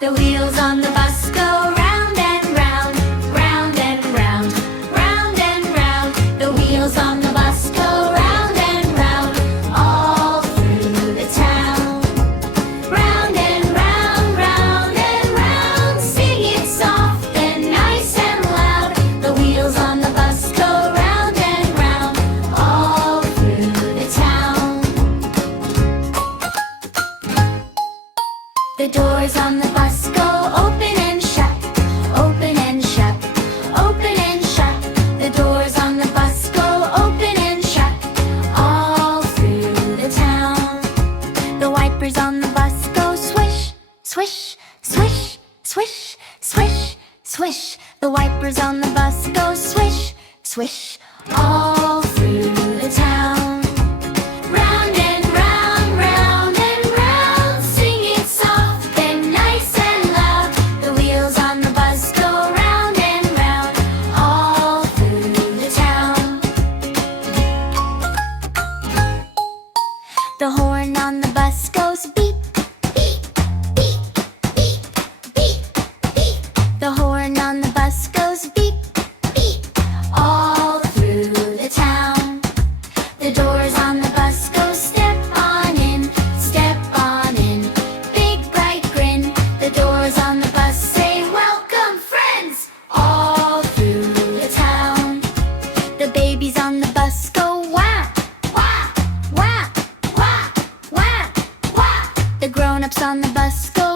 The wheels on the bus go round and round, round and round, round and round. The wheels on the bus go round and round, all through the town. Round and round, round and round, sing it soft and nice and loud. The wheels on the bus go round and round, all through the town. The doors on the bus go open and shut, open and shut, open and shut. The doors on the bus go open and shut, all through the town. The wipers on the bus go swish, swish, swish, swish, swish, swish. The wipers on the bus go swish, swish, all through the town. Round and round, round and round, sing it soft and nice and loud. The wheels on the bus go round and round, all through the town. The horn on the bus goes beep, beep, beep, beep, beep, beep. The horn on the bus goes beep, beep, all through the town. The doors on the bus go step on in, step on in, big bright grin. The doors on the bus say welcome friends, all through the town. The babies on the bus go wah, wah, wah, wah, wah, wah. The grown-ups on the bus go